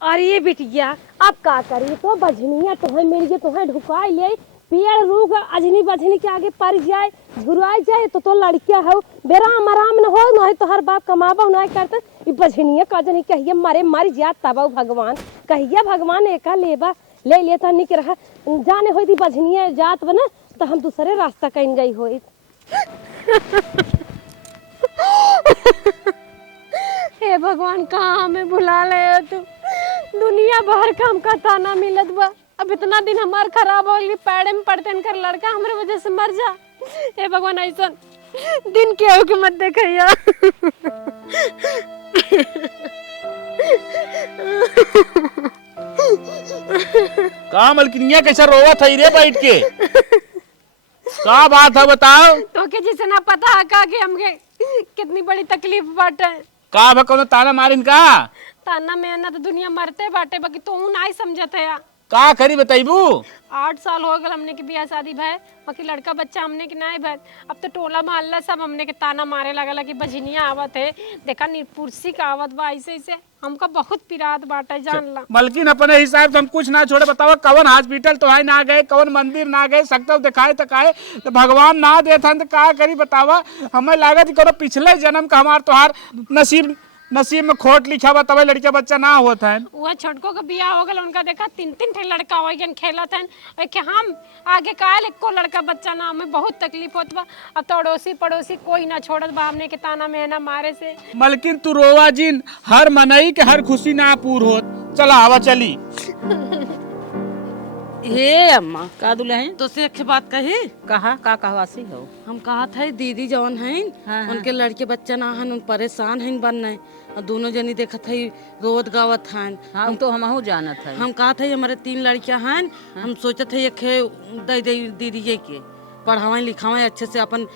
अरे बिटिया अब का करी तो बजनिया तोहे मिल गए तोहे ढुकाई ले पेड़ रूग अजनी बजनी के आगे पड़ जाए झुराई जाए तो लड़किया हो बेराम आराम न हो नहीं तो हर बाप कमाबो नहीं करते ई बजनिया कजनी कहिए मरे मर जा तब भगवान कहिए भगवान एका लेबा ले लेता निक रहा जाने होई थी बजनिया जात बना तो हम दूसरे रास्ता कहीं गई होई हे भगवान कहाँ हमें भुला ले तू दुनिया भर का हमका ताना मिलत बा अब इतना दिन हमार खराब हो गई पैड़े में पड़ते कर लड़का हमारे वजह से मर जा हे भगवान ऐसा दिन के के मत देखैया का मलकिनिया कैसा रोवा था रे बैठ के का बात है बताओ तो के जिसे ना पता है का कि हमके कितनी बड़ी तकलीफ बाटे का भको ताना मारिन का ताना में ना तो दुनिया मरते बाटे बाकी तू नहीं समझत है का करी बताइबू 8 साल हो गए हमने के बियाह शादी भय बाकी लड़का बच्चा हमने के नहीं भय अब तो टोला मोहल्ला सब हमने के ताना मारे लगला कि बजनिया आवत है देखा निर्पुरसी का आवत बा ऐसे ऐसे हमका बहुत पिरात बाटे जान ला मलकिन अपने हिसाब से हम कुछ ना छोड़े बताओ कवन हॉस्पिटल तो है ना गए कवन मंदिर ना गए सकते दिखाए तकाए तो भगवान ना देता तो का करी बतावा हमें लागत करो पिछले जन्म का हमार तोहार नसीब में खोट लिखा हुआ तब लड़का बच्चा ना होता है वो छोटको का बियाह हो गया उनका देखा 3-3 ठे लड़का हो गया खेलत है कि हम आगे काल एको लड़का बच्चा ना हमें बहुत तकलीफ होत बा अब तो अड़ोसी पड़ोसी कोई ना छोड़त बा हमने के ताना मेहना मारे से मलकिन तू रोवा जिन हर मनई के हर खुशी ना पूर होत चला आवा चली हे अम्मा का दुल्हन तो से एक बात कही कहा का कहवासी हो हम कहा था दीदी जौन हैं हाँ, हाँ। उनके लड़के बच्चा ना हन उन परेशान हैं बनने और दोनों जनी देखत है रोद गावत हन हम तो हमहू जानत है हम कहा था हमारे 3 लड़कियां हैं हम सोचत है एक दे दे दीदी जी के पढ़ावे लिखावे अच्छे से अपन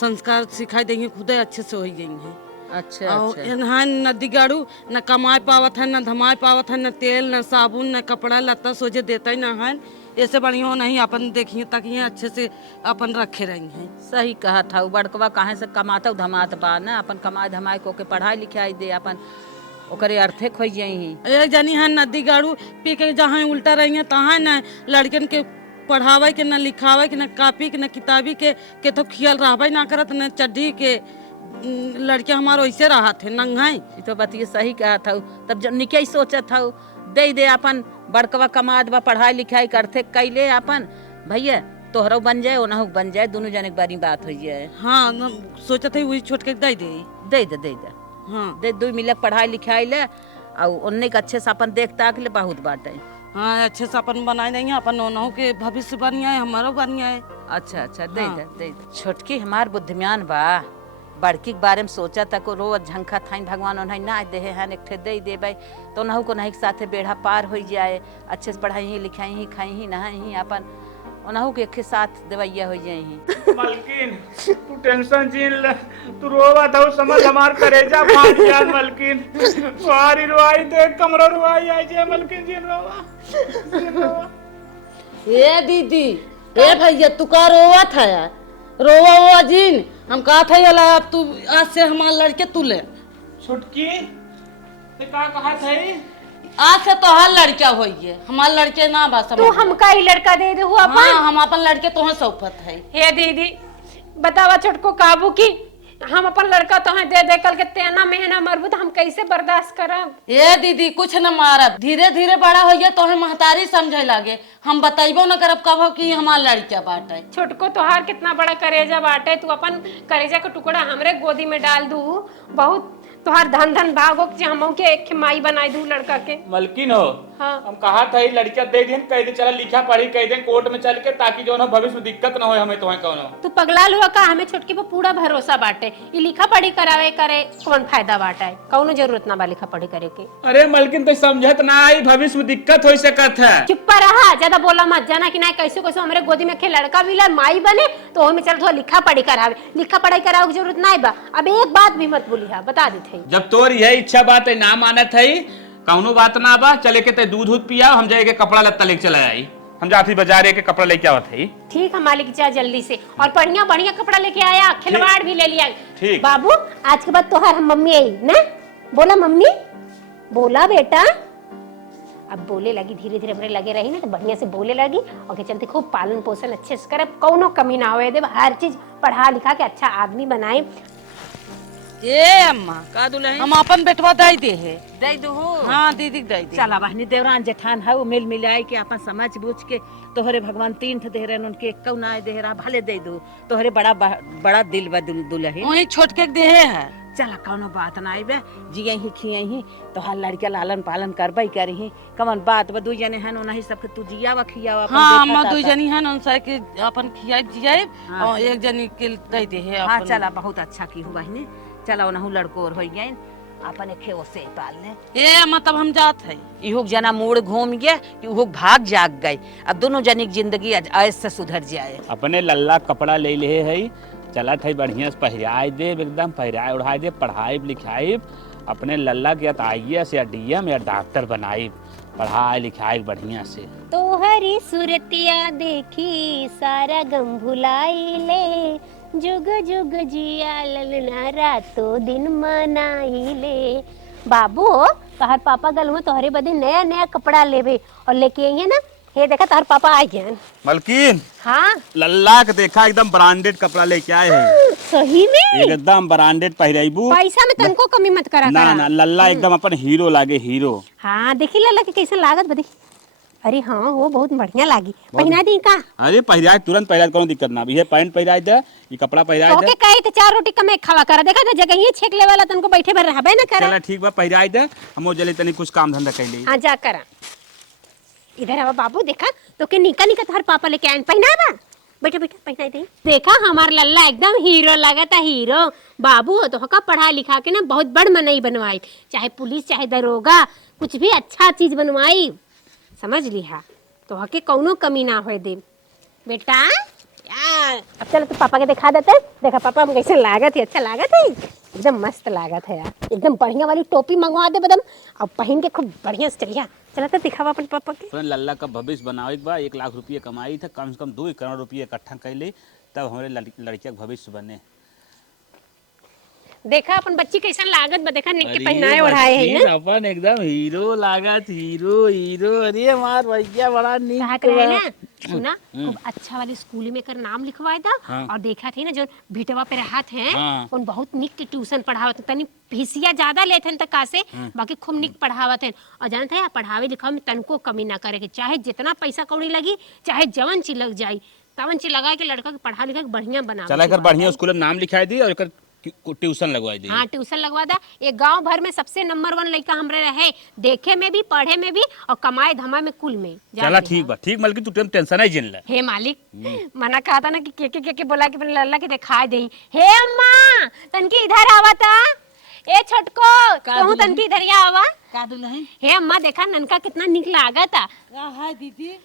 संस्कार सिखाई देंगे खुद अच्छे से हो गई है अच्छा और यहाँ नदी गाड़ू न कमाए पावत है न धमाए पावत है न तेल न साबुन न कपड़ा लत्ता सोचे देता ही न है ऐसे बढ़िया हो नहीं अपन देखिए ताकि अच्छे से अपन रखे रहेंगे सही कहा था बड़कवा कहाँ से कमाता धमात बा ना अपन कमाए धमाए को के पढ़ाई लिखाई दे अपन ओकरे अर्थे खोई जाई ए जानी है नदी गाड़ू पी के जहाँ उल्टा रहेंगे तहाँ न लड़कन के पढ़ावे के न लिखावे के न कापी के न किताबी के तो ख्याल रहबे ना करत न चड्ढी के लड़के हमारे वैसे रहा थे नंगाई तो बतिए सही कहा था तब जब निके सोचा था दे अपन बड़कवा कमाद बा पढ़ाई लिखाई करते कैले अपन भैया तोहरो बन जाए ओनहु बन जाए दोनों जने बारी बात हो जाए हाँ सोचा था वही छोट के दे हाँ दे 2 मिलक पढ़ाई लिखाई ले और उन्ने के अच्छे से अपन देखता के ले बहुत बात है हाँ अच्छे से अपन बनाए देंगे अपन ओनहु के भविष्य बढ़िया है हमारो बढ़िया है अच्छा दे छोटकी हमार बुद्धिमान बा बड़की के बारे में सोचा था को रोज झंखा थाइन भगवान उन्हें ना दे है एक ठे दे देबै तो नहु को नहीं साथे बेड़ा पार हो जाए अच्छे से पढ़ाई ही लिखाई ही खाई ही नहाई ही अपन उनहु के एक साथ देवैया हो जाए मलकिन तू टेंशन झेल ले तू रोवा था समझ हमार करेजा फाट गया मलकिन सारी रुआई देख कमरा रुआई आई जे मलकिन जी रोवा ए दीदी ए भैया तू का रोवा था यार रोवा जिन हम कहा था ये अब तू आज से हमारे लड़के तू ले छुटकी ते का कहा था आज से तो हर लड़का होइए हमारे लड़के ना बस तू हमका ही लड़का दे दे हुआ हाँ, हम अपन लड़के तो सौफत है हे दीदी बतावा छोटको काबू की हम अपन लड़का तो दे कल के तेना मेहना मरबू तो हम कैसे बर्दाश्त करब ए दीदी कुछ न मारब धीरे धीरे बड़ा होइए तो महतारी समझे लागे हम बताइबो न करब कब कि हमार लड़का बाटे छोटको तोहार कितना बड़ा करेजा बाटे तू अपन करेजा का टुकड़ा हमरे गोदी में डाल दू बहुत तोहार धन धन भागो हम के एक माई बनाई दू लड़का के मलकिन हो हाँ। हम कहा था लड़किया दे दिन कह दे चला लिखा पढ़ी कह दे कोर्ट में चल के ताकि जो ना भविष्य में दिक्कत ना हो हमें तो कौन तू पगला लुआ का हमें छोटकी पर पूरा भरोसा बाटे ये लिखा पढ़ी करावे करे कौन फायदा बाटा है कौनो जरूरत ना बा लिखा पढ़ी करे के अरे मलकिन तो समझत ना आई भविष्य में दिक्कत हो सकत है चुप रहा ज्यादा बोला मत जाना कि ना कैसे कैसे हमारे गोदी में के लड़का मिला माई बने तो हमें चल थोड़ा लिखा पढ़ी करावे लिखा पढ़ाई करावे की जरूरत ना बा अब एक बात भी मत बोली है बता देते जब तोर यही इच्छा बात है ना मानत है कौनो बात ना बा चले के ते दूध पिया हम जाए के कपड़ा लत्ता लेके चला आई हम जाती बाजार के कपड़ा लेके आवत है ठीक है मालिक जा जल्दी से और बढ़िया बढ़िया कपड़ा लेके आया खिलवाड़ भी ले लिया ठीक बाबू आज के बाद तोहर हम मम्मी आई ना बोला मम्मी बोला बेटा अब बोले लगी, धीरे धीरे हमरे लगे रही ना तो बढ़िया से बोले लगी और के चलते खूब पालन पोषण अच्छे से करब, कौनो कमी ना होए देब, हर चीज पढ़ा लिखा के अच्छा आदमी बनाए। ए अम्मा का दुल्हन हम अपन बेटवा दे दे है। दे दू हाँ दीदी दे दे। चला बहनी देवरान जेठान है वो मिल मिलाई के अपन समझ बूझ के तोहरे भगवान 3 ठे दे रहे उनके एक ना दे रहा भले दे दू तोहरे बड़ा दिल बा दुल्हन। वही छोट के दे है। चला कौनो बात ना आइबे जिये ही खिये ही तोहार लड़के लालन पालन करबे करही कमन बात बा 2 जने हन ओनाही सबके तू जियावा खियावा अपन हाँ देखा अम्मा 2 जनी है उनसे के अपन खियाई जियाई और एक जनी के दे दे है। हाँ चला बहुत अच्छा की हूँ बहनी। चला ओनहु लड़को और हो गए अपन एक ओसे पाल ले। ए अम्मा तब हम जात है। इहुक जना मूड घूम गया इहुक भाग जाग गई। अब दोनों जनी की जिंदगी ऐसे सुधर जाए। अपने लल्ला कपड़ा ले ले है चलत है बढ़िया से पहिराए दे एकदम पहिराए उड़ाए दे पढ़ाई लिखाई अपने लल्ला के IAS या DM या डॉक्टर बनाई पढ़ाई लिखाई बढ़िया से। तोहरी सूरतिया देखी सारा गम भुलाई ले, जुग जुग जिया ललना रातों दिन मनाई ले। बाबू तोहर पापा गल हुआ तोहरे बदे नया नया कपड़ा लेवे और लेके आई है ना। हे देखा तोहर पापा आ गए। मलकिन हाँ लल्ला के देखा एकदम ब्रांडेड कपड़ा लेके आए हैं। सही में एकदम ब्रांडेड पहिराइबू पैसा में तनको कमी मत करा ना ना लल्ला एकदम अपन हीरो लागे हीरो। हाँ देखी लल्ला के कैसा लागत बदी। अरे हाँ वो बहुत बढ़िया लागी पहिना दी का। अरे पहिराए तुरंत पहिराए कोनो दिक्कत ना ये पैंट पहिराए दे ये कपड़ा पहिराए दे। ओके कहे तो 4 रोटी कम खावा करा देखा था जगह ही छेक ले वाला तनको बैठे भर रहबे ना करा। चला ठीक बा पहिराए दे हमो जले तनी कुछ काम धंधा कर ले। हाँ जा करा इधर आवा बाबू देखा तो के निका निका थार पापा लेके आए पहिना बा बैठो बैठो पहिना दे। देखा हमार लल्ला एकदम हीरो लगता हीरो। बाबू तो का पढ़ा लिखा के ना बहुत बड़ मनई बनवाई चाहे पुलिस चाहे दरोगा कुछ भी अच्छा चीज बनवाई समझ लिहा तो हके कौनो कमी ना होए दे बेटा। यार अब चलो तो पापा के दिखा देते हैं। देखा पापा हम कैसे लागत है अच्छा लागत है एकदम मस्त लागत है यार एकदम बढ़िया वाली टोपी मंगवा दे बदम अब पहन के खूब बढ़िया से चलिया। चला तो दिखावा अपन पापा के। लल्ला का भविष्य बनावे के बा 1 लाख रुपये कमाई था कम से कम 2 करोड़ रुपये इकट्ठा कर ले तब हमारे लड़किया का भविष्य बने। देखा अपन बच्ची कैसा लागत बा देखा निक के पहनाए ओढ़ाए है ना अपन एकदम हीरो लागत हीरो हीरो। अरे हमार भैया बड़ा नीक कहा करे ना सुना खूब अच्छा वाले स्कूल में कर नाम लिखवाए था। हाँ। और देखा थी ना जो भिटवा पे रहत है हाँ। उन बहुत निक के ट्यूशन पढ़ावत तनी फीसिया ज्यादा लेते तक कासे बाकी खूब निक पढ़ावत है। और जानते हैं पढ़ावे लिखावे में तनको कमी ना करे के चाहे जितना पैसा कौड़ी लगी चाहे जवन चीज लग जाई तवन चीज लगा के लड़का के पढ़ा लिखा के बढ़िया बना। चला कर बढ़िया स्कूल में नाम लिखाई दी और ट्यूशन लगवाई दी। हाँ ट्यूशन लगवा दा। एक गांव भर में सबसे नंबर 1 लड़का हमरे रहे देखे में भी पढ़े में भी और कमाए धमाए में कुल में। चला ठीक बा ठीक मलकी तू टेंशन नहीं जिन ले। हे मालिक मना कहा था ना कि के बोला कि लल्ला के दिखा दे। हे अम्मा तनकी इधर आवा था ए छोटको कहूं तनकी इधर ही आवा का दुल्हन। हे अम्मा देखा ननका कितना निक लागत था। हाय दीदी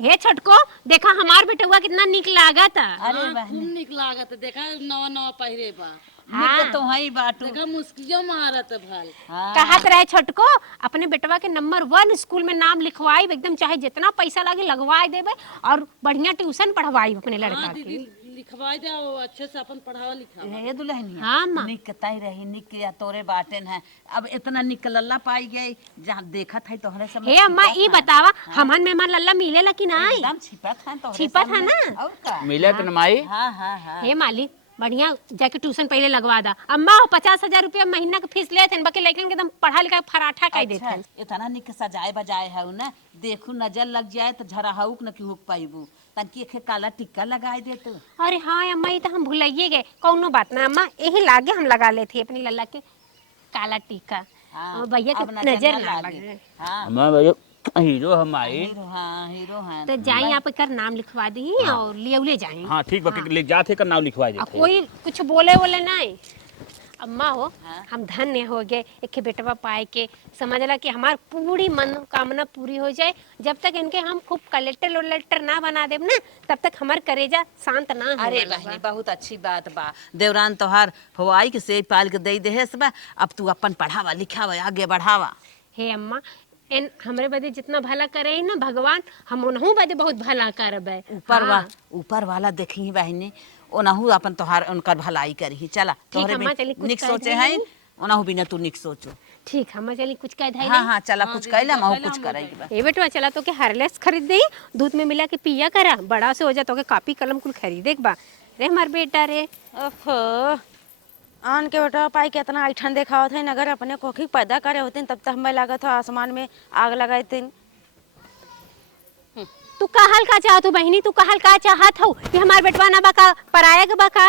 हे छोटको देखा हमार बेटुआ कितना निक लागत था। अरे खूब निक लागत देखा नवा नवा पहिरे बा हाँ। तो वही बाटू देखा मुस्कियो मारत भल। कहत रहे छोटको अपने बेटवा के नंबर 1 स्कूल में नाम लिखवाई एकदम चाहे जितना पैसा लगे लगवाई देबे और बढ़िया ट्यूशन पढ़वाई अपने लड़का के। लिखवाई दे अच्छे से अपन पढ़ावा लिखा। ये दुल्हन हाँ माँ निक तई रही निक या तोरे बाटेन है अब इतना निक लल्ला पाई गई जहाँ देखा था तोहरे सब। हे अम्मा ई बतावा हमन में हमार लल्ला मिलेला कि नहीं। एकदम छिपत है तोहरे छिपत है सामने। ना। और का मिले तो नमाई। हाँ हाँ हाँ हे मालिक बढ़िया जाके ट्यूशन पहले लगवा दा। अम्मा 50,000 रुपया महीना के फीस लेते हैं बाकी लड़कन के एकदम पढ़ा लिखा फराठा कह देते हैं। इतना निक सजाए बजाए है ना देखू नजर लग जाए तो झरा हाउक न की पाइबू तनकी एक काला टिक्का लगाए दे तू। अरे हाँ अम्मा ये तो हम भुलाइए गए कौनो बात ना अम्मा यही लागे हम लगा लेते अपनी लल्ला के काला टीका। हाँ, और भैया अब के नजर ना लागे। लगे। हाँ हमारा भैया हीरो हमारी। हीरो है तो जाई आप कर नाम लिखवा दी और ले जाए। हाँ ठीक बा ले जाते का नाम लिखवा देते। कोई कुछ बोले नहीं अम्मा हो हम धन्य हो गए एक बेटवा पाए के समझला कि हमार पूरी मनोकामना पूरी हो जाए। जब तक इनके हम खूब कलेक्टर ना बना देब ना तब तक हमार करेजा शांत ना हो। अरे बहनी बहुत अच्छी बात बा देवरान तोहार हवाई के से पाल के दे देहस बा अब तू अपन पढ़ावा लिखावा आगे बढ़ावा। हे अम्मा इन हमरे बदे जितना भला करे ना भगवान हम उनहु बदे बहुत भला करबे। ऊपर वाला देखी बहनी ओनहु अपन तोहार उनकर भलाई करही। चला तोहरे अम्मा, चली कुछ निक कर सोचे रही है हूँ। ओनहु बिना तू निक सोचो। ठीक हम चली कुछ कह धाई हाँ हाँ चला कुछ कहला मैं कुछ कराई ए बेटवा चला तो के हार्लेक्स खरीद दे दूध में मिला के पिया करा बड़ा से हो जा तो के कॉपी कलम कुल खरीदे के बा रे हमार बेटा रे ओफो आन के बेटा पाई कितना ऐठन देखावत है अगर अपने कोखी पैदा करे होते तब तक हमें लागत हो आसमान में आग लगाए थे। तू कहल का चाहत हो बहिनी तू कहल का चाहत हो कि हमार बेटवा ना बका पराया के बका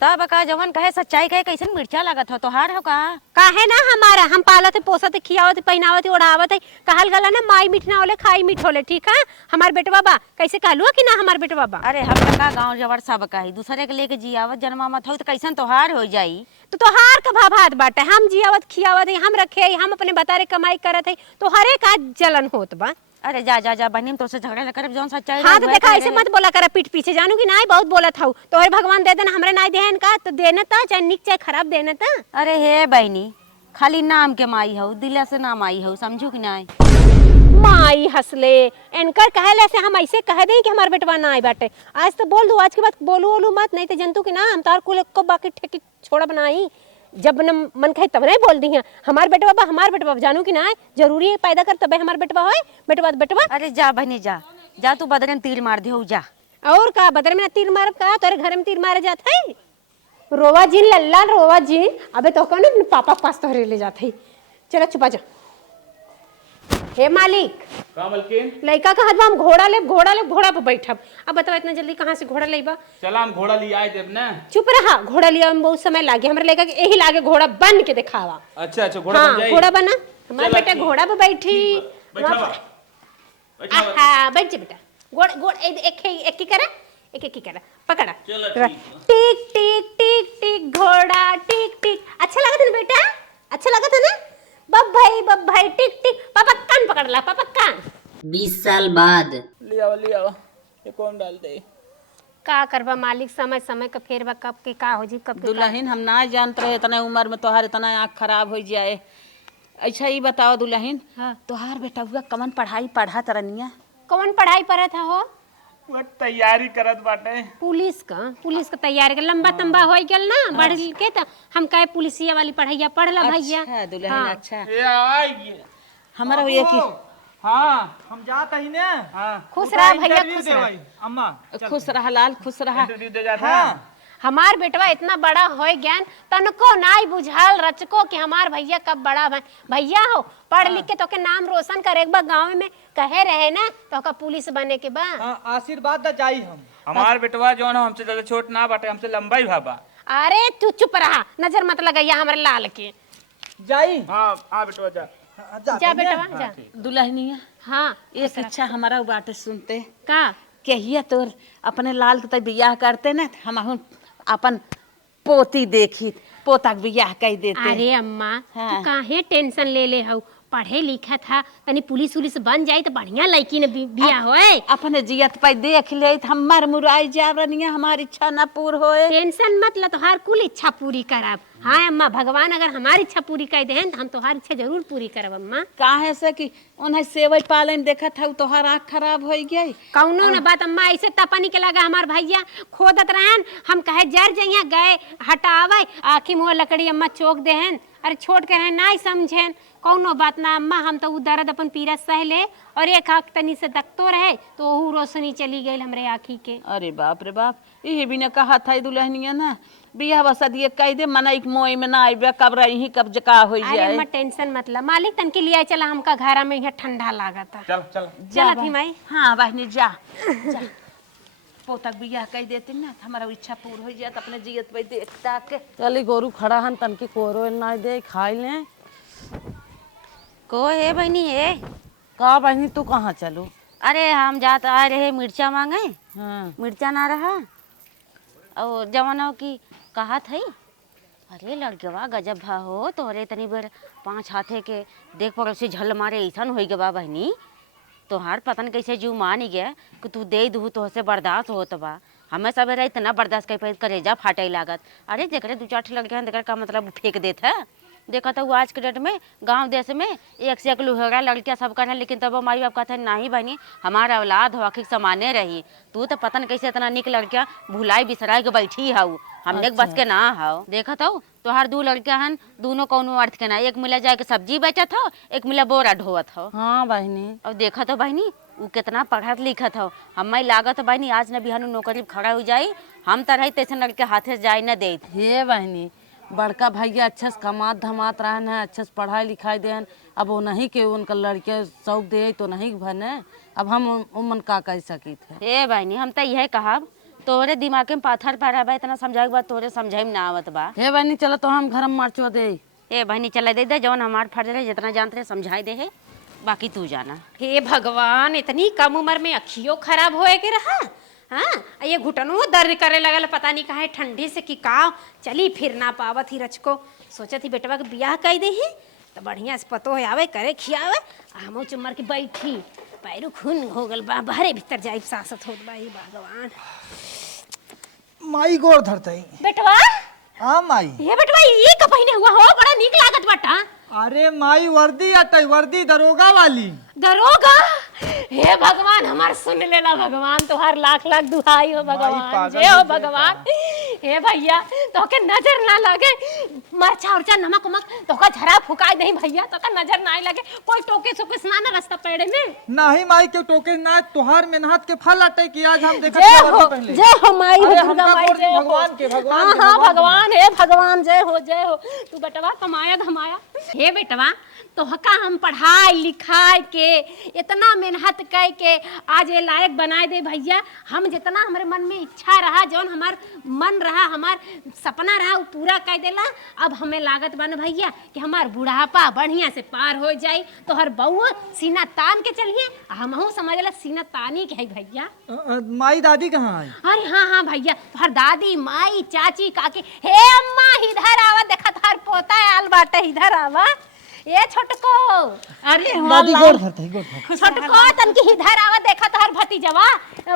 तब का जवन कहे सच्चाई कहे कैसन मिर्चा लागत हो तोहार हो का काहे ना हमारा हम पालत है पोसत है खियावत है पहनावत है ओढ़ावत है कहल गला ना माई मीठ ना होले खाई मीठ होले ठीक है हमार बेटवा बा कैसे कहलुआ कि ना हमार बेटवा बा अरे हम का गाँव जवर सब का ही दूसरे के लेके जियावत जन्मा मत हो तो कैसन तोहार हो जाई तो तोहार का भाभात बाटे हम जियावत खियावत है हम रखे है हम अपने बतारे कमाई करत है तो हरे का जलन होत बा अरे जा जा जा बहनी तो से झगड़ा न कर जौन सच्चाई हाँ तो देखा ऐसे मत बोला कर पीठ पीछे जानू कि नहीं बहुत बोला था तोहरे भगवान दे देना हमरे नहीं देहन का तो देना था चाहे निक चाहे खराब देना था अरे हे बहनी खाली नाम के माई हो दिला से नाम आई हो समझू कि नहीं माई हंसले इनकर कहले से हम ऐसे कह दें कि हमार बेटवा ना आई बाटे आज तो बोल दो आज के बाद बोलू बोलू मत नहीं तो जंतु की ना हम तार कुल को बाकी ठेकी छोड़ा बनाई जब न मन खाई तब नहीं बोल दी है हमार बेटवा बा हमार बेटवा जानू कि ना जरूरी है पैदा कर तबे हमार बेटवा होए बेटवा अरे जा बहनी जा जा तू बदरन तीर मार दे जा और का बदर में तीर मारब का तोरे घर में तीर मारे जात है रोवा जीन लल्ला रोवा जीन अबे तो कौन अपने पापा के पास तोहरे ले जात है चला छुपा जा हे मालिक का मलकिन लड़का कहत बा हम घोड़ा पे बैठब अब बताओ इतना जल्दी कहाँ से घोड़ा लेबा चला हम घोड़ा ले आए देब ना। चुप रहा घोड़ा लिया में बहुत समय लागे हमरा लड़का के यही लागे घोड़ा बन के दिखावा अच्छा अच्छा घोड़ा बन हाँ जाई घोड़ा बना हमारा बेटा घोड़ा पे बैठी बैठा हाँ बैठ जा बेटा गोड़ गोड़ एक ही करा एक ही करा पकड़ा चलो टिक टिक टिक टिक घोड़ा टिक टिक अच्छा लगा था ना बेटा अच्छा लगा था ना बब भाई टिक टिक पापा कान पकड़ ला पापा कान 20 साल बाद ले आओ ये कौन डाल दे का करबा मालिक समय समय का फेरबा कब के का हो जी कब के का दुल्हन हम ना जानते रहे इतना उम्र में तोहार इतना आँख खराब हो जाए। अच्छा ये बताओ दुल्हन हाँ। तोहार बेटा हुआ कमन पढ़ाई पढ़ा तरनिया कौन पढ़ाई पर था हो वो तैयारी करत बाटे पुलिस का तैयारी का लंबा तंबा हो गल ना बढ़ के तो हम कहे पुलिसिया वाली पढ़ाइया पढ़ ला भैया अच्छा दुल्हन हाँ। अच्छा ए आई हमारा ये कि हाँ हम जात ही ने हाँ खुश रहा भैया खुश रहा अम्मा खुश रहा लाल खुश रहा। इंटरव्यू दे जाता है हमार बेटवा इतना बड़ा हो ज्ञान तनको नाई बुझाल रचको कि हमार भैया कब बड़ा भैया हो पढ़ लिख के तो के नाम रोशन करे एक बार गाँव में कहे रहे ना तो का पुलिस बने के बा आशीर्वाद दा जाई हम हमार बेटवा जो है हमसे ज्यादा छोट ना बाटे हमसे लंबा ही भाबा। अरे तू चुप रहा नजर मत लगाइया हमारे लाल के जाई हाँ हाँ बेटवा जा जा बेटवा जा दुल्हनिया हाँ एक इच्छा हमारा बाटे सुनते का कहिया तोर अपने लाल के बियाह करते ना हम अपन पोती देखी पोता के बियाह कह देते। अरे अम्मा हाँ। तू काहे टेंशन ले हऊ पढ़े लिखा था तनी पुलिस उलिस बन जाई तो बढ़िया लड़की ने बिया होए अपने जियत पे देख ले हमार मुराई जाब रनिया हमारी इच्छा ना पूर होए। टेंशन मत ला तोहार कुल इच्छा पूरी करब। हाँ अम्मा भगवान अगर हमारी इच्छा पूरी कर देहन तो हम तोहार इच्छा जरूर पूरी करब अम्मा। काहे से कि उन्हें सेवई पालन देखा था तोहार आँख खराब हो गई कौनो न बात अम्मा ऐसे तपानी के लगा हमार भैया खोदत रहन हम कहे जर जइया गए हटावे आखी मुँह लकड़ी अम्मा चोक देहन अरे छोट के रहन नहीं समझेन कौनो बात ना अम्मा हम तो उ दर्द अपन पीरा सह ले और एक आँख तनी से दखतो रहे तो ओहू रोशनी चली गई हमरे आँखी के। अरे बाप रे बाप यही भी ने कहा था दुल्हनिया ना बियाह बसा दिए कह दे मना एक मोई में ना आइबे कब रही कब जका हो अरे जाए। अम्मा टेंशन मत ला मालिक तन के लिए चला हमका घर में यहाँ ठंडा लागता चल चल चला थी माई। हाँ बहनी जा पोतक बियाह कह देते ना तो हमारा इच्छा पूर हो जाए अपने जियत पे देखता के चली गोरू खड़ा हन तनकी कोरो ना दे खाई ले को है बहनी है का बहनी तू कहाँ चलो। अरे हम जात आ रहे मिर्चा मांगे हाँ मिर्चा ना रहा और जवानों की कहा थी अरे लड़केवा गजब भा हो तोहरे तनी बेर 5 हाथे के देख पड़ोसी झल मारे ऐसा हो गए बा बहनी तोहार पतन कैसे जीव मान गया कि तू दे दू तो से बर्दाश्त होत बा हमें सवेरा इतना बर्दाश्त कर करेजा फाटे लागत। अरे देख 2-4 लड़के हैं देख का मतलब फेंक देत है देखा था वो आज के डेट में गांव देश में एक से एक लुहेड़ा लड़कियां सब करने, लेकिन तब वो माई बाप कहते नहीं बहनी हमारा औलाद हो आखिर समाने रही, तू तो पता नहीं कैसे इतना निक लड़कियां भुलाई बिसराई के बैठी हाउ, हमने बस के ना हाउ। देखा था तोहार 2 लड़कियां हन, दोनों कौनो अर्थ के ना, एक मिला जाए के सब्जी बेचत हो, एक मिला बोरा ढोवत हो। हाँ बहनी। और देखा तो बहनी वो कितना पढ़त लिखत हो, हमें लागत बहनी आज न बिहानु नौकरी खड़ा हो जाई, हम तो रही तैसे लड़के हाथे से जाए न दे। हे बहनी बड़का भैया अच्छे से कमात धमात रहन है, अच्छे से पढ़ाई लिखाई देन, अब वो नहीं के उनका लड़के शौक दे तो नहीं बने, अब हम उमन का कह सकी थे। हे बहनी हम तो यह कहब तोरे दिमाग में पाथर पड़ा बा, इतना समझाए के बाद तोरे समझाई में ना आवत बा। हे बहनी चलो तो हम घर में मरचो दे। हे बहनी चला दे जौन हमार फर्ज रहे, जितना जानते रहे समझाई दे है, बाकी तू जाना। हे भगवान, इतनी कम उम्र में अखियों खराब होए के रहा। हाँ, ये घुटनों दर्द करे लगल, पता नहीं कहा ठंडी से कि का चली फिर ना पावत ही रचको। सोचत ही बेटवा के बियाह कई दे ही तो बढ़िया से पतो है आवे करे खियावे, हमो चुम्मर के बैठी पैरू खून हो गल बा, बाहरे भीतर जाई सासत होत बा। हे भगवान, माई गोर धरते बेटवा। हाँ माई। ये बेटवा ये का पहिने हुआ हो, बड़ा नीक लागत बाटा। अरे माई वर्दी अटई, वर्दी दरोगा वाली। दरोगा? हे भगवान हमार सुन लेला भगवान, तुहार लाख लाख दुहाई हो भगवान, जय हो भगवान। हे भैया तो के नजर ना लगे, मरचा उरचा नमक उमक तो का झरा फुकाई नहीं भैया, तो का नजर ना लगे, कोई टोके सुके ना रास्ता पेड़े में। नहीं माई के टोके ना, तुहार मेहनत के फल अटई कि आज हम देखत जय वर्दी हो, पहले। जय हो माई, हो दुर्गा माई, हमका जय हो भगवान के, भगवान हाँ के, हाँ भगवान भगवान, हे भगवान जय हो जय हो। तू बेटवा कमाया धमाया। हे बेटवा तो हका हम पढ़ाई लिखाई के इतना मेहनत कर के आज ये लायक बनाए दे भैया, हम जितना हमारे मन में इच्छा रहा, जौन हमार मन रहा, हमार सपना रहा, वो पूरा कर देला। अब हमें लागत बन भैया कि हमार बुढ़ापा बढ़िया से पार हो जाए, तो हर बउआ सीना तान के चलिए, हमहू समझला सीना तानी के है भैया। माई दादी कहाँ आई? अरे हाँ हाँ भैया, हर दादी माई चाची काकी। हे अम्मा इधर आवा, देखा थार पोता आल बाटे, इधर आवा। ये छोटको, अरे दादी गोर धरते, गोर धरते। छोटको तनकी इधर आवा, देखा तार भतीजवा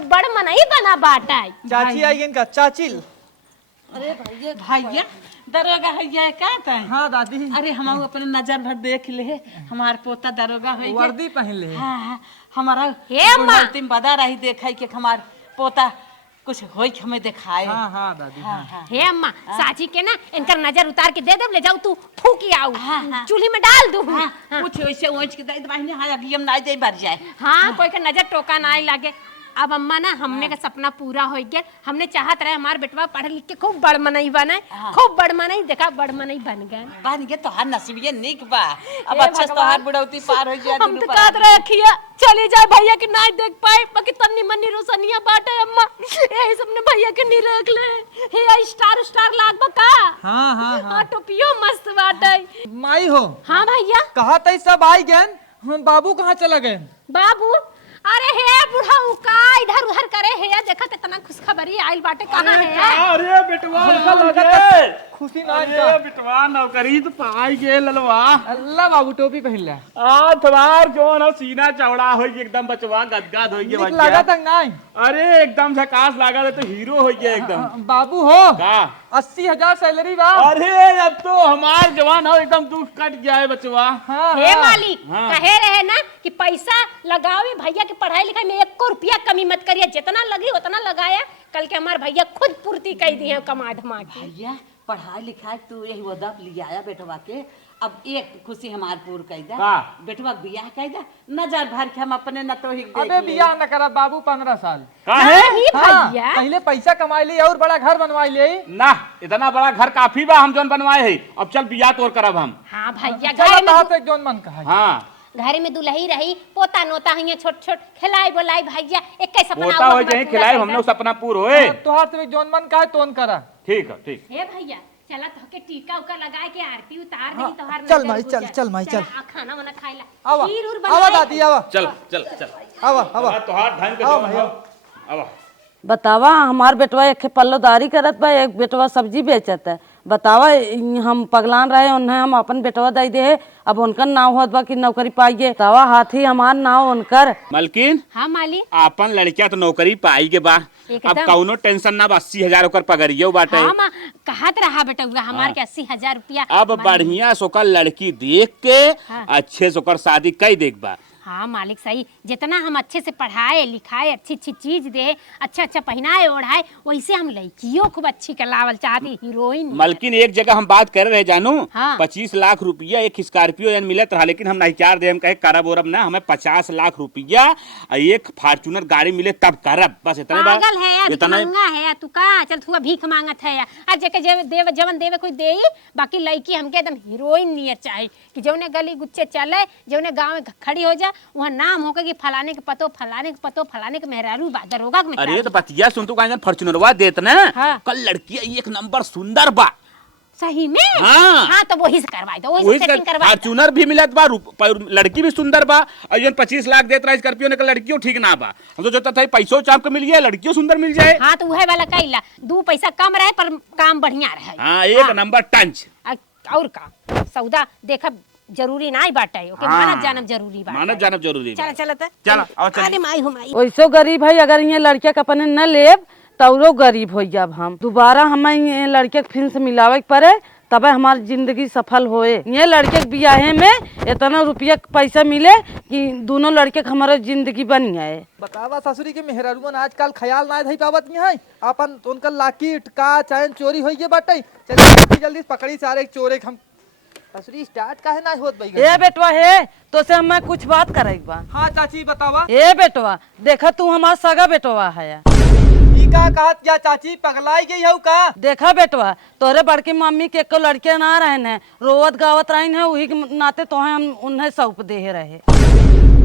बड़ मनई बना बाटा। चाची आई इनका, चाची। अरे भैया दरोगा भैया का तय? हाँ दादी। अरे हम अपने नजर भर देख ले, हमार पोता दरोगा है, वर्दी पहन ले। हाँ हाँ हमारा हे अम्मा। तुम बता रही देखा कि हमार पोता कुछ होई के हमें दिखाए। हाँ हाँ दादी। हाँ। हे अम्मा साची के ना इनकर नजर उतार के दे दे, ले जाओ तू फूकी आओ, चूल्ही में डाल दू। कुछ वैसे ओंच के दे दे, हाँ अभी हम ना दे भर जाए। हाँ कोई का नजर टोका ना लागे। अब अम्मा ना हमने का सपना पूरा हो गया, हमने चाहत रहे हमार बेटवा पढ़ लिख के खूब बड़ मनई बने, खूब बड़ मनई, देखा बड़ मनई बन गए। बन गए तो हर नसीबिये निक बा, अब अच्छा तो हर बुढ़ौती पार हो जाए। हम तो कहत रहे खिया चली जाए भैया के ना देख पाए, बाकी तन्नी मन्नी रोशनिया बाटे अम्मा, यही सबने भैया के नी रख ले। हे स्टार स्टार लाग बका। हाँ हाँ हाँ। टोपियो मस्त बाटे। माई हो। हाँ भैया। कहा तई सब आई गए, हम बाबू कहाँ चला गए? बाबू अरे हे बुढ़ा का इधर उधर करे है, देखत इतना खुशखबरी आइल बाटे, कहां है? अरे बेटवा खुशी ना अरे बेटवा नौकरी तो पाई गे ललवा। अल्लाह बाबू टोपी पहन ले। आ तुम्हार जोन हो सीना चौड़ा हो एकदम बचवा गदगद हो गया। लगा तक नहीं। अरे एकदम झकास लगा रहे तो हीरो हो गया एकदम। बाबू हो का 80,000 सैलरी बा। अरे अब तो हमार जवान हो एकदम दुख कट गया है बचवा। हाँ, हे हाँ। मालिक हाँ। कहे रहे ना कि पैसा लगावे भैया की पढ़ाई लिखाई में 1 रुपया कमी मत करिए, जितना लगी उतना लगाया। कल के हमारे भैया खुद पूर्ति कर दी है कमा धमा के। भैया पढ़ाई लिखाई तू यही वदब लिया आया बेटवा के, अब एक खुशी हमार पूर कह दे, बेटवा बियाह कह दे, नजर भर के हम अपने न तो ही अबे बियाह न करा बाबू 15 साल। काहे? हाँ, भैया पहले पैसा कमाई ले और बड़ा घर बनवाई ले। ना इतना बड़ा घर काफी बा, हम जोन बनवाए है, अब चल बियाह तोर करब हम। हाँ भैया चलो घर में बात एक जोन मन कहा। हाँ घर में दुल्ही रही, पोता नोता है छोट छोट खिलाई बोलाई भैया, एक कैसा पोता हो जाए खिलाए, हमने सपना पूर होए। तोहार से जोन मन कहा तोन करा। ठीक है ठीक। हे भैया चला तो के टीका उका लगा के आरती उतार दे तो हर चल माई, चल माई, चल। खाना वाना खाइला, आवा खीर उर आवा बनाए। दादी आवा चल चल चल आवा आवा। तोहार धन के आओ जोन भैया। हो। आवा बतावा हमार बेटवा एक पल्लोदारी करत बा, एक बेटवा सब्जी बेचत है, बतावा हम पगलान रहे उन्हें हम अपन बेटवा दे दे अब उनका नाव होत बा कि नौकरी पाइए तवा हाथी हमार नाव उनकर। मलकिन हाँ माली आपन लड़किया तो नौकरी पाई के बा, अब कौनो टेंशन ना बा, 80,000 ओकर पगड़ियो बाटे। हाँ माँ कहत रहा बेटा हमार के 80,000 रुपया अब बढ़िया सोकर लड़की देख के अच्छे सोकर शादी कई देख बा। हाँ मालिक सही, जितना हम अच्छे से पढ़ाए लिखाए अच्छी अच्छी चीज दे अच्छा अच्छा पहनाए ओढ़ाए वैसे हम लड़कियों को अच्छी कलावल चाहती हीरोइन। मलकिन एक जगह हम बात कर रहे जानू, हाँ। 25 लाख रुपया एक स्कॉर्पियो मिलत रहा, लेकिन हम नहीं चार दे, हम कहे करब ओरब ना, हमें 50 लाख रुपया एक फॉर्चूनर गाड़ी मिले तब करब, बस इतने बात। पागल है यार, इतना महंगा है यार, तू का चल तू भीख मांगत है यार, आज जके देव जवन देवे कोई देई, बाकी लड़की हमके एकदम हीरोइन नियर चाहिए कि जौने गली गुच्चे चले जौने गांव में खड़ी हो जा वहाँ नाम होगा कि फलाने के पतो फलाने के पतो फलाने के मेहरारू बादर होगा कि अरे तो बतिया सुन, तू कहीं फॉर्चूनरवा देत ना, हाँ। कल लड़की एक नंबर सुंदर बा। सही में हाँ। हाँ तो वही से करवाई दो, वही से सेटिंग करवाई दो। फॉर्चूनर भी मिलत बा, लड़की भी सुंदर बा, और ये 25 लाख देत रहा स्कॉर्पियो ने, लड़कियों ठीक ना बा। हम तो जोता था पैसों चाप के मिल जाए लड़कियों सुंदर मिल जाए। हाँ तो वह वाला कैला 2 पैसा कम रहे पर काम बढ़िया रहे। हाँ एक नंबर टंच। और का सौदा देखा जरूरी ना बाटे, ओके मानव जानब जरूरी बाटे, मानव जानब जरूरी बा। चल चल चल और चल। अरे माई हो माई वैसो गरीब है, अगर ये लड़के के अपने न लेब तौरो गरीब हो जाब हम। दोबारा हमें ये लड़के के फिर से मिलावे के पड़े तब हमारी जिंदगी सफल होए। ये लड़के के बियाहे में इतना रुपया पैसा मिले कि दोनों लड़के के हमारा जिंदगी बन जाए। बतावा ससुरी के मेहरारूमन आजकल ख्याल ना धई पावत नहीं है, अपन उनका लाकीट का चैन चोरी होई गए बाटे। चल जल्दी पकड़ी सारे चोरे हम ससुरी स्टार्ट काहे ना होत भाई। ए बेटवा है तो से हमें कुछ बात करे बा। हाँ चाची बतावा। ए बेटवा देखा तू हमारा सगा बेटवा है। का कहत या चाची पगलाई गई है का? देखा बेटवा तोरे बड़की मम्मी के एको लड़के ना रहन है, रोवत गावत रहन है, वही के नाते तो हम उन्हें सौंप दे रहे।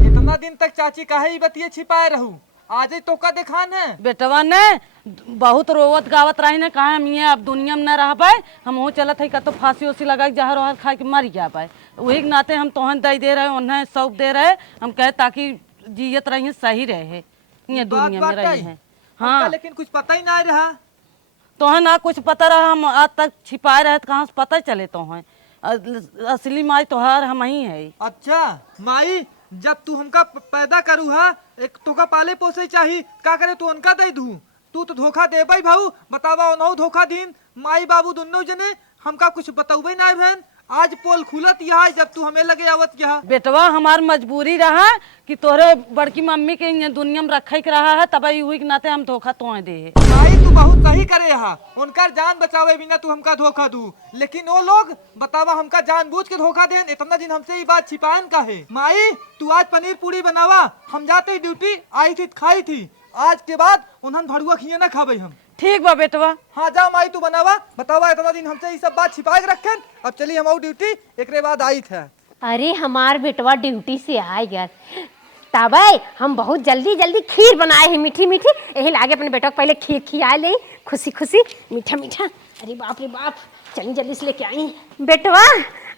इतना दिन तक चाची काहे ही बतिये छिपाए रहू, आज ही तो का दिखान है। बेटवा ने बहुत रोवत गावत रही ने, कहा हम ये अब दुनिया में न रह पाए, हम वो चलत है तो फांसी उसी लगा के जहर वहर खा के मर जा पाए, वही के नाते हम तोहन दे रहे उन्हें सौंप दे रहे। हम कहे ताकि जियत रही सही रहे ये दुनिया में रही है। हाँ लेकिन कुछ पता ही ना रहा तो है ना कुछ पता रहा, हम आज तक छिपाए रहे तो कहाँ से पता चले तो है असली माई तोहार हम ही है। अच्छा माई जब तू हमका पैदा करू हा एक तोका पाले पोसे चाहिए का करे तू उनका दे दू, तू तो धोखा दे भाई भाऊ बतावा उन्हों धोखा दीन माई बाबू दोनों जने हमका कुछ बताऊबे ना बहन। आज पोल खुलत यहाँ जब तू हमें लगे आवत यहाँ। बेटवा हमार मजबूरी रहा कि तोरे बड़की मम्मी के ये दुनिया में रखे के रहा है तब हुई के नाते हम धोखा तो दे। भाई तू बहुत सही करे यहाँ, उनका जान बचावे बिना तू हमका धोखा दू, लेकिन वो लोग बतावा हमका जानबूझ के धोखा देन। इतना दिन हमसे ये बात छिपायन का है। माई तू आज पनीर पूरी बनावा, हम जाते ड्यूटी आई थी खाई थी, आज के बाद उन्हन भड़ुआ खिए ना खावे हम। ठीक बा बेटवा। हाँ जा माई तू बनावा बतावा इतना दिन हमसे ये सब बात छिपा के रखे। अब चलिए हम ड्यूटी एक बाद आई थे। अरे हमार बेटवा ड्यूटी से आए गया तबे हम बहुत जल्दी जल्दी खीर बनाए हैं मीठी मीठी, यही लागे अपने बेटा को पहले खीर खिया ले खुशी खुशी मीठा मीठा। अरे बाप रे बाप चली जल्दी से लेके आई। बेटवा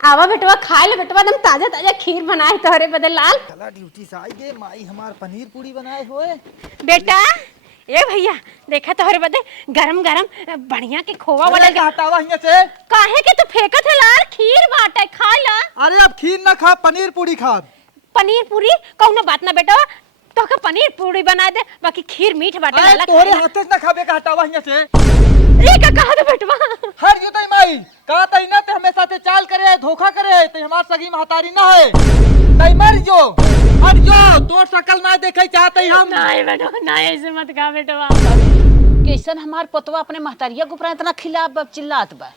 आवा बेटवा खाए ले बेटवा, एकदम ताजा ताजा खीर बनाए तोहरे बदल लाल। चला ड्यूटी से आई गए माई हमार पनीर पूरी बनाए हुए। बेटा ए भैया देखा तोहरे बदे गरम गरम बढ़िया के खोवा वाला के हटावा यहाँ से। काहे के तू फेंकत है लाल, खीर बाटे खा ला। अरे अब खीर ना खा पनीर पूरी खा। पनीर पूरी कौनो बात ना बेटा, तो का पनीर पूरी बना दे बाकी खीर मीठ बाटे वाला तोरे हाथ से ना खावे का हटावा यहाँ से। ए का कहा दे बेटवा हर जो तई माई कहा तई ना ते हमेशा ते चाल करे धोखा करे ते हमार सगी महतारी ना है तई मर जो हट जो तोर शकल ना देखे चाहते हम। नहीं बेटा नहीं ऐसे मत कहा बेटवा। कैसन हमार पोतवा अपने महतारिया को इतना खिलाफ चिल्लात बा,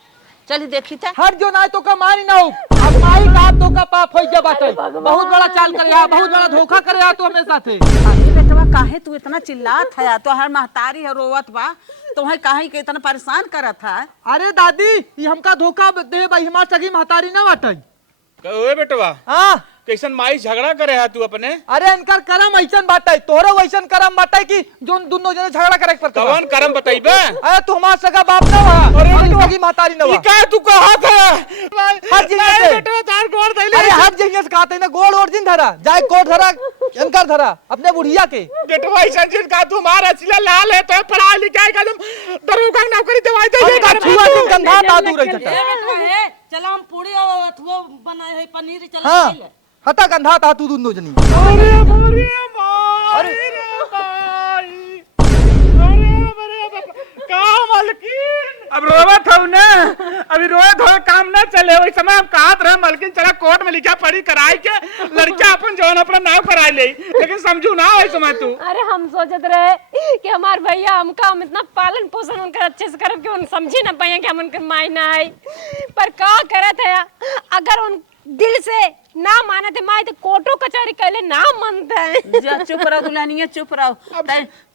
चली देखी था। हट जो ना तो का मानी ना हो, अब माई का तो का पाप होई जा बाटे। बहुत बड़ा चाल करे आ, बहुत बड़ा धोखा करे आ तो हमेशा से। अरे बेटवा काहे तू इतना चिल्लात है, तो हर महतारी है रोवत बा, तुम्हें काहे के इतना परेशान करत है। अरे दादी ये हमका धोखा दे भाई हमार सगी महतारी ना बाटे। ओए बेटवा हां कैसन माई झगड़ा करे है तू अपने? अरे इनकर करम ऐसन बाटे, तोहरो वैसन करम बाटे कि जो दोनों जने झगड़ा करे पर कौन करम बताइबे? अरे तू हमार सगा बाप ना हुआ, अरे तू की मातारी ना हुआ। का तू कहा था हर जगह से बेटा तार गोड़ दैले। अरे हर जगह से कहते ना गोड़ और दिन धरा जाए कोट धरा इनकर धरा अपने बुढ़िया के। बेटवा ऐसा चीज का तू मार असला लाल है तो पढ़ा लिखा का तुम दरोगा नौकरी दवाई दे का छुआ दिन गंधा दादू रही था। चला हम पूरी और अथवा बनाए है पनीर चला हां हता गंधा ता तू दोनों जनी। अरे मारी मारी रे भाई, अरे का मालकिन अब रोवत हो ना, अभी रोए धोए काम ना चले। वही समय हम कहत रहे मलकिन चला कोर्ट में लिखा पढ़ी कराई के लड़का अपन जौन अपना नाव कराई ले, लेकिन समझू ना वही समय तू। अरे हम सोचत रहे कि हमार भैया हमका हम इतना पालन पोषण उनकर अच्छे से करब कि उन समझी ना पाए कि हम उनकर माई ना आई, पर का करत है अगर उन दिल से ना माने थे माई तो कोर्टो कचहरी कहले ना मानते हैं। जा चुप रहो दुल्हनिया चुप रहो,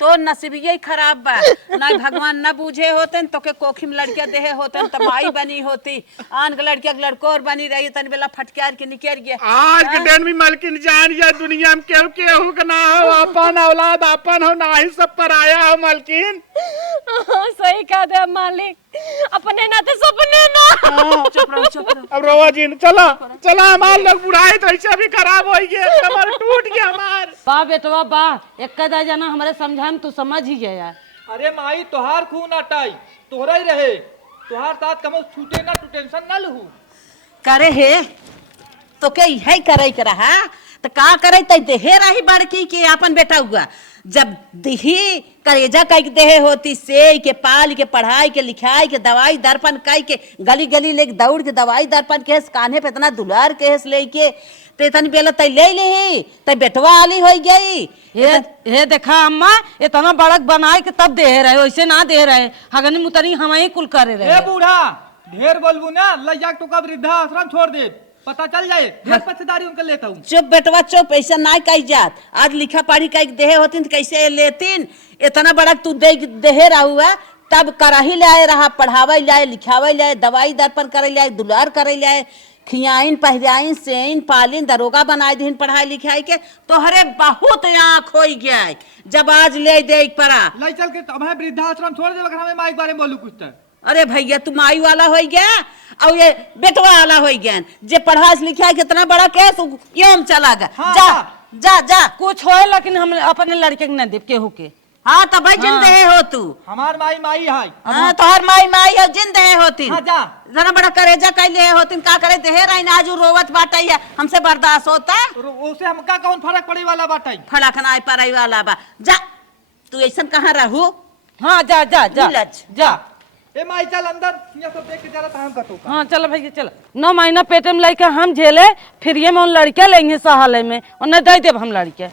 तो नसीबिये ही खराब बा। ना भगवान न बूझे होते तो के कोखी में लड़कियां देहे होते तो माई बनी होती, आन के लड़किया लड़को और बनी रही तन बेला फटकार के निकल गया। आज के दिन में मलकिन जान या दुनिया में केहू केहू के ना हो, अपन औलाद अपन हो ना ही सब पर आया हो मलकिन। सही कहा दे मालिक, अपने ना तो सपने ना। चुप रहो चुप रहो। अब रोवा जी चला चला, हमारे लोग बुढ़ाई तो ऐसे भी खराब हो गए, कमर टूट गया हमार। बा बेटवा बा एक कदा जाना हमारे समझा में तू समझ ही गया। अरे माई तोहार खून अटाई तोहरा ही रहे, तोहार साथ कमो छूटे ना तू टेंशन ना लहू। करे हे तो के है करे के रहा तो का करे त देहे रही बड़की के अपन बेटा हुआ। जब देही करेजा कई देहे होती से के पाल के पढ़ाई के लिखाई के दवाई दर्पण कई के गली गली ले दौड़ के दवाई दर्पण के कान्हे पे इतना दुलार के लेके ते तन बेला तै ले तै बेटवा आली हो गई। ये देखा अम्मा इतना बड़क बनाए के तब दे रहे, वैसे ना दे रहे हगनी मुतनी हम ही कुल करे रहे। ए बूढ़ा ढेर बोलबू ना लइया तो का वृद्धा आश्रम छोड़ दे, पता चल जाए ढेर पछदारी उनके लेता हूँ। चुप बेटवा चुप, ऐसा ना कही जात। आज लिखा पढ़ी कई देहे होती तो कैसे लेतीन, इतना बड़ा तू देहे रहुआ तब कराही लाए रहा, पढ़ावे लाए लिखावे लाए दवाई दर्पण करे लाए दुलार करे लाए खियाइन पहराइन सेन पालिन दरोगा बनाए दिन पढ़ाई लिखाई के तोहरे बहुत आँख हो गया। जब आज ले दे पड़ा ले चल के हमें वृद्धाश्रम छोड़ दे, अगर हमें माई के बारे में बोलू कुछ तो। अरे भैया तू माई वाला हो गया और ये बेटवा वाला हो गया, जे पढ़ा लिखा कितना बड़ा केस योम चला गया। हाँ, जा हाँ। जा जा कुछ हो लेकिन हम अपने लड़के के न दे केहू के। हाँ तो भाई जिंदे हो तू। हमार माई माई है। हाँ तो हर माई माई हो जिंदे होती। हाँ जा जरा बड़ा करेजा कैले होती का करे देहे रही आज रोवत बाटा है हमसे बर्दाश्त होता उसे हमका कौन फर्क पड़े वाला बाटे। फड़कना पड़ाई वाला बा। जा तू ऐसा कहाँ रहू। हाँ जा जा जा जा। ए माई चल अंदर, ये सब देख के जरा हम कतो। हाँ चलो भैया चलो। 9 महीना पेट में लेके हम झेले, फिर ये में उन लड़के लेंगे सहाले में और न दे देव हम लड़के।